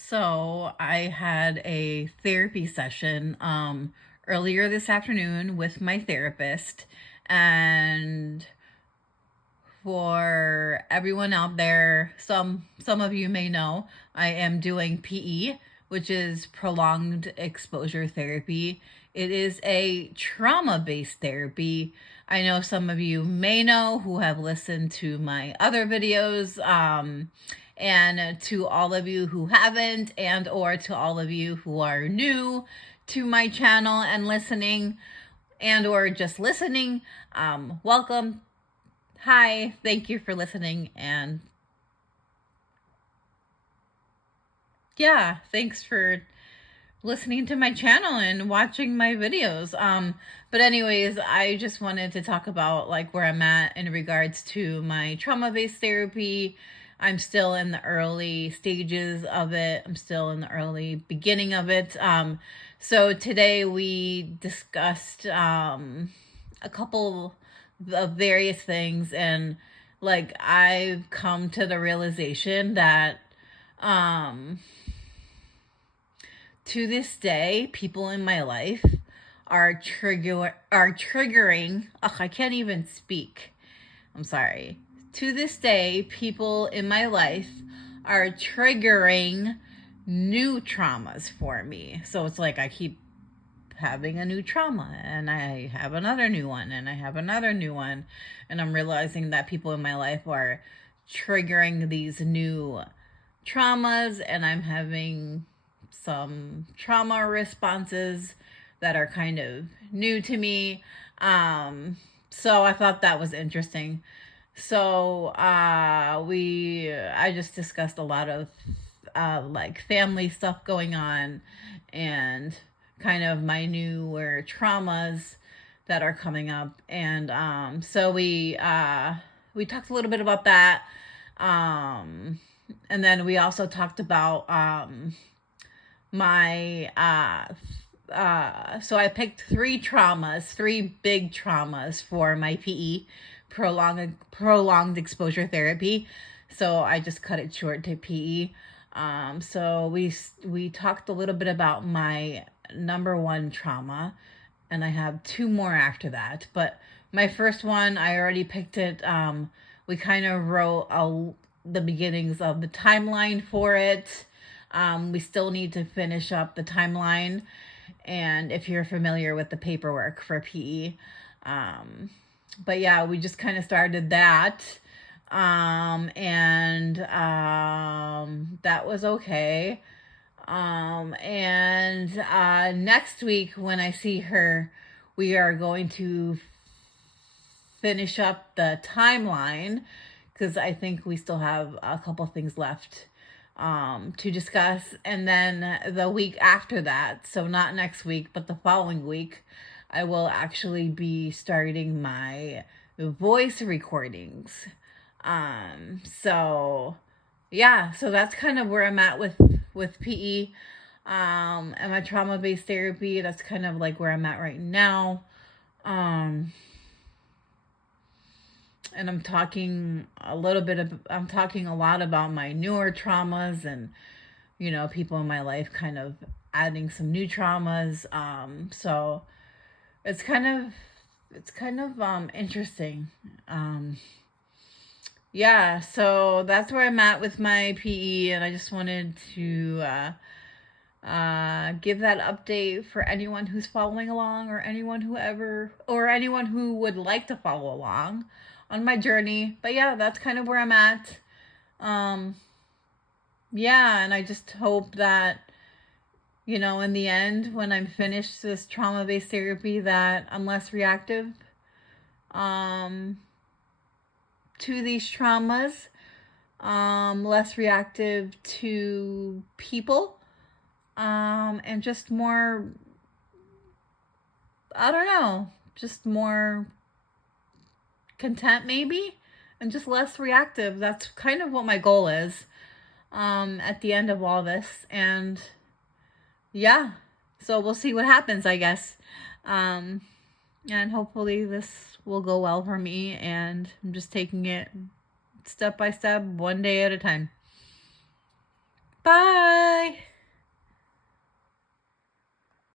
So I had a therapy session earlier this afternoon with my therapist, and for everyone out there, some of you may know I am doing PE, which is prolonged exposure therapy. It is a trauma-based therapy. I know some of you may know who have listened to my other videos, and to all of you who haven't, and or to all of you who are new to my channel and listening, and or just listening, welcome. Hi, thank you for listening, and yeah, thanks for listening to my channel and watching my videos. But anyways, I just wanted to talk about like where I'm at in regards to my trauma-based therapy. I'm still in the early stages of it. I'm still in the early beginning of it. So today we discussed a couple of various things, and like I've come to the realization that to this day, people in my life are triggering. Ugh, I can't even speak. I'm sorry. To this day, people in my life are triggering new traumas for me. So it's like I keep having a new trauma, and I have another new one, and I have another new one, and I'm realizing that people in my life are triggering these new traumas, and I'm having some trauma responses that are kind of new to me. So I thought that was interesting. So I just discussed a lot of like family stuff going on, and kind of my newer traumas that are coming up. And so we talked a little bit about that. And then we also talked about my so I picked three big traumas for my PE, prolonged exposure therapy. So I just cut it short to PE. So we talked a little bit about my number one trauma, and I have two more after that. But my first one, I already picked it. We kind of wrote the beginnings of the timeline for it. We still need to finish up the timeline, and if you're familiar with the paperwork for PE. But yeah, we just kind of started that. And that was okay. And next week when I see her, we are going to finish up the timeline, because I think we still have a couple things left to discuss. And then the week after that, so not next week, but the following week, I will actually be starting my voice recordings. So yeah, so that's kind of where I'm at with PE. And my trauma-based therapy, that's kind of like where I'm at right now. And I'm talking a lot about my newer traumas, and people in my life kind of adding some new traumas. So it's kind of interesting. Yeah, so that's where I'm at with my PE, and I just wanted to give that update for anyone who's following along, or anyone who would like to follow along on my journey. But yeah, that's kind of where I'm at. Yeah, and I just hope that, in the end, when I'm finished this trauma-based therapy, that I'm less reactive to these traumas, less reactive to people, and just more, I don't know, just more content maybe, and just less reactive. That's kind of what my goal is at the end of all this. And yeah, so we'll see what happens, I guess. And hopefully this will go well for me, and I'm just taking it step by step, one day at a time. Bye.